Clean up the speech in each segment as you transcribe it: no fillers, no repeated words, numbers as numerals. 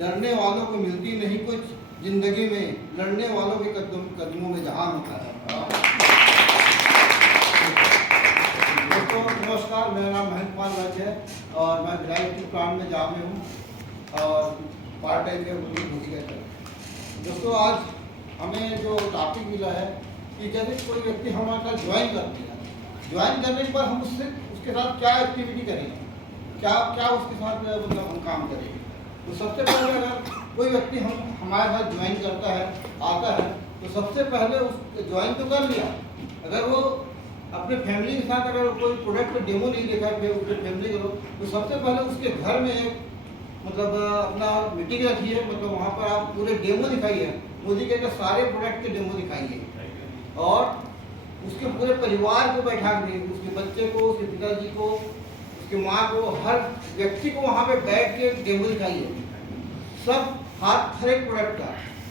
डरने वालों को मिलती नहीं कुछ, जिंदगी में लड़ने वालों के कदमों में जहान होता है। दोस्तों नमस्कार, मेरा नाम महेंद्र पाल राज है और मैं भिलाई प्लांट में जॉब में हूँ और पार्ट टाइम में मोटिवेटर। दोस्तों आज हमें जो टॉपिक मिला है कि जैसे कोई व्यक्ति हमारे साथ ज्वाइन करते हैं, ज्वाइन करने के बाद हम उसके साथ क्या एक्टिविटी करेंगे, क्या उसके साथ मतलब हम काम करेंगे। तो सबसे पहले अगर कोई व्यक्ति हमारे साथ ज्वाइन करता है, आता है, तो सबसे पहले उस ज्वाइन तो कर लिया। अगर वो अपने फैमिली के साथ अगर कोई प्रोडक्ट का डेमो नहीं देखा फिर उसके फैमिली को, तो सबसे पहले उसके घर में एक मतलब अपना मीटिंग रखिए, मतलब वहाँ पर आप पूरे डेमो दिखाइए, मोदी के सारे प्रोडक्ट के डेमो दिखाइए और उसके पूरे परिवार को बैठा के, उसके बच्चे को, उसके पिताजी को, उसके माँ को, हर व्यक्ति को वहाँ पे बैठ के डेमो दिखाइए, सब हर एक प्रोडक्ट का।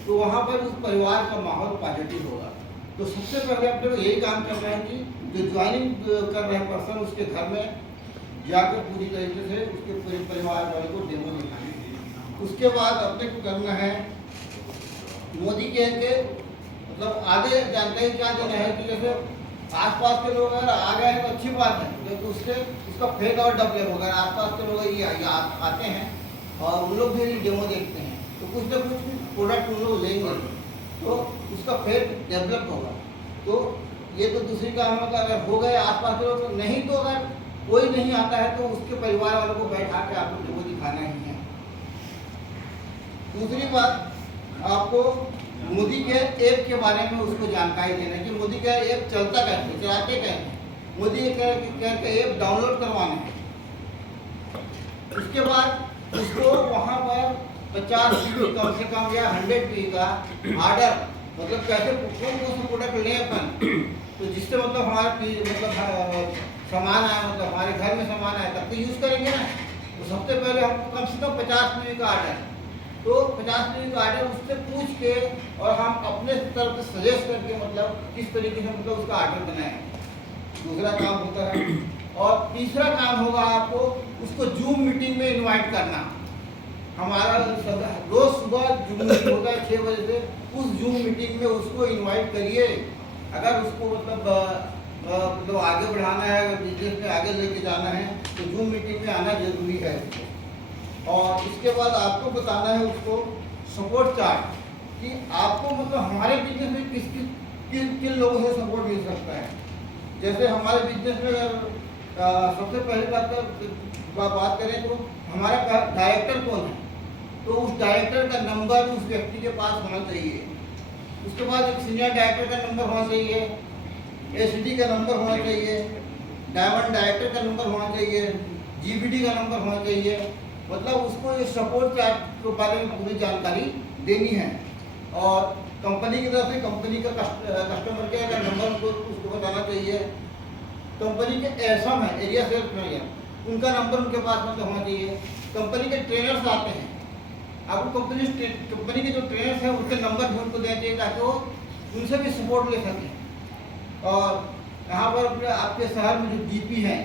तो वहाँ पर उस परिवार का माहौल पॉजिटिव होगा। तो सबसे पहले अपने को यही काम करना है कि जो ज्वाइनिंग कर रहे हैं पर्सन, उसके घर में जाकर पूरी तरीके से उसके पूरे परिवार वाले को डेमो दिखाना। उसके बाद अपने को करना है मोदी के मतलब आगे जानकारी क्या देना है कि जैसे आसपास के लोग अगर आ गए हैं तो अच्छी बात है, क्योंकि उससे उसका फेक और डेवलप होगा। आसपास के लोग ये आते हैं और उन लोग भी डेमो देखते हैं तो कुछ ना कुछ प्रोडक्ट उन लोग लेंगे तो उसका फेक डेवलप होगा। तो ये तो दूसरी काम होगा। अगर हो गए आसपास के लोग तो नहीं, तो अगर कोई नहीं आता है तो उसके परिवार वालों को बैठा के आपको डेमो दिखाना ही है। दूसरी बात, आपको मोदी केयर ऐप के बारे में उसको जानकारी देना कि मोदी केयर ऐप चलता कैसे, चलाते कैसे, मोदी केयर का ऐप डाउनलोड करवाना है। उसके बाद उसको वहाँ पर 50 GB कम से कम या 100 GB का ऑर्डर, मतलब कैसे कौन कौन सा प्रोडक्ट लें अपन, तो जिससे मतलब हमारे मतलब सामान आए, मतलब हमारे घर में सामान आए तब तो यूज़ करेंगे ना। तो सबसे पहले हमको कम से कम 50 GB का ऑर्डर, तो 50 GB का ऑर्डर उससे पूछ के और हम अपने तरफ से सजेस्ट करके मतलब किस तरीके से मतलब उसका ऑर्डर बनाएं। दूसरा काम होता है। और तीसरा काम होगा आपको उसको जूम मीटिंग में इनवाइट करना। हमारा रोज सुबह जूम मीटिंग होता है 6 बजे से, उस जूम मीटिंग में उसको इनवाइट करिए। अगर उसको मतलब आगे बढ़ाना है, बिजनेस में आगे लेके जाना है तो जूम मीटिंग में आना जरूरी है। और इसके बाद आपको बताना है उसको सपोर्ट चार्ट कि आपको मतलब हमारे बिजनेस में किन लोगों से सपोर्ट मिल सकता है। जैसे हमारे बिजनेस में सबसे पहली बात करें तो हमारा डायरेक्टर कौन है, तो उस डायरेक्टर का नंबर उस व्यक्ति के पास होना चाहिए। उसके बाद एक सीनियर डायरेक्टर का नंबर होना चाहिए, एसडी का नंबर होना चाहिए, डायमंड डायरेक्टर का नंबर होना चाहिए, जीबीडी का नंबर होना चाहिए। मतलब उसको ये सपोर्ट चार्ट के बारे में पूरी जानकारी देनी है। और कंपनी की तरफ से कंपनी का कस्टमर केयर का नंबर उसको बताना चाहिए। कंपनी के एसएम है, एरिया सेल्स मैनेजर, उनका नंबर उनके पास मतलब होना चाहिए। कंपनी के ट्रेनर्स आते हैं, आपको कंपनी के जो ट्रेनर्स हैं उनके नंबर भी उनको देना चाहिए ताकि वो उनसे भी सपोर्ट ले सकें। और यहाँ पर अपने आपके शहर में जो डीपी हैं,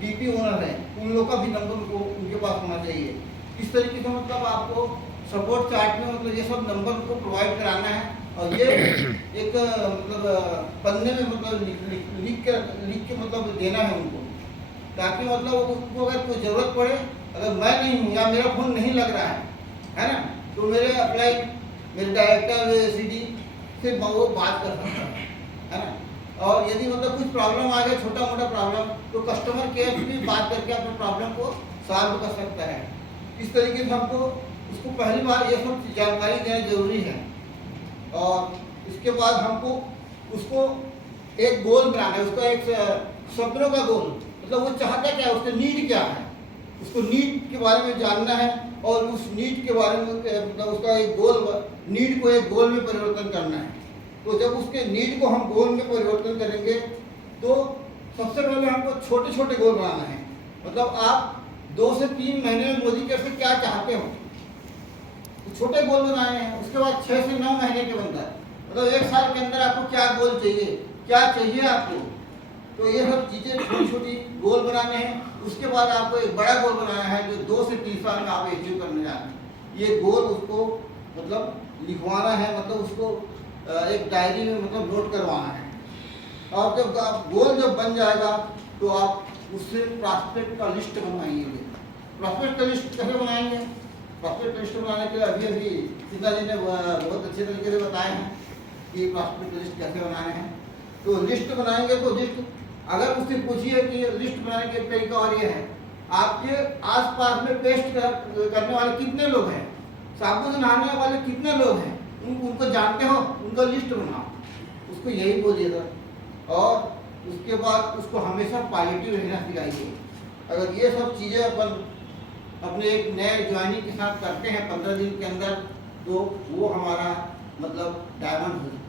डीपी ओनर हैं, उन लोगों का भी नंबर उनके पास होना चाहिए। इस तरीके से मतलब आपको सपोर्ट चार्ट में मतलब ये सब नंबर को प्रोवाइड कराना है। और ये एक मतलब पन्ने में मतलब लिख के मतलब देना है उनको, ताकि मतलब उनको अगर कोई ज़रूरत पड़े, अगर मैं नहीं हूँ या मेरा फ़ोन नहीं लग रहा है ना, तो मेरे अप्लाई मेरे डायरेक्टर सीडी से वो बात कर सकता है ना। और यदि मतलब कुछ प्रॉब्लम आ गया, छोटा मोटा प्रॉब्लम, तो कस्टमर केयर से भी बात करके अपने प्रॉब्लम को सॉल्व कर सकता है। इस तरीके से हमको उसको पहली बार ये सब जानकारी देना जरूरी है। और इसके बाद हमको उसको एक गोल बनाना है, उसका एक सपनों का गोल, मतलब वो चाहता क्या है, उसके नीड क्या है, उसको नीड के बारे में जानना है। और उस नीड के बारे में मतलब उसका एक गोल, नीड को एक गोल में परिवर्तन करना है। तो जब उसके नीड को हम गोल में परिवर्तन करेंगे तो सबसे पहले हमको छोटे छोटे गोल बनाना है। मतलब आप 2 से 3 महीने में मोदी केयर से क्या चाहते हो, तो छोटे गोल बनाए हैं। उसके बाद 6 से 9 महीने के अंदर, मतलब 1 साल के अंदर आपको क्या गोल चाहिए, क्या चाहिए आपको, तो ये सब चीज़ें छोटी छोटी गोल बनाने हैं। उसके बाद आपको एक बड़ा गोल बनाना है जो 2 से 3 साल में आप अचीव करने जा रहे हैं। ये गोल उसको मतलब लिखवाना है, मतलब उसको एक डायरी में मतलब नोट करवाना है। और जब आप गोल जब बन जाएगा तो आप उससे प्रॉस्पेक्ट का लिस्ट बनवाएंगे। प्रॉस्पेक्ट का लिस्ट कैसे बनाएंगे? प्रॉस्पेक्ट लिस्ट बनाने के लिए अभी अभी सीता जी ने बहुत अच्छे तरीके से बताए हैं कि प्रॉस्पेक्ट लिस्ट कैसे बनाने हैं। तो लिस्ट बनाएंगे तो लिस्ट अगर उससे पूछिए कि लिस्ट बनाने का एक तरीका और ये है, आपके आसपास में पेस्ट करने वाले कितने लोग हैं, साबुन नहाने वाले कितने लोग हैं, उनको जानते हो, उनका लिस्ट बनाओ, उसको यही बोलिएगा। और उसके बाद उसको हमेशा पॉजिटिव रहना सिखाइए। अगर ये सब चीज़ें अपन अपने एक नए ज्वाइनिंग के साथ करते हैं 15 दिन के अंदर, तो वो हमारा मतलब डायमंड हो जाता है।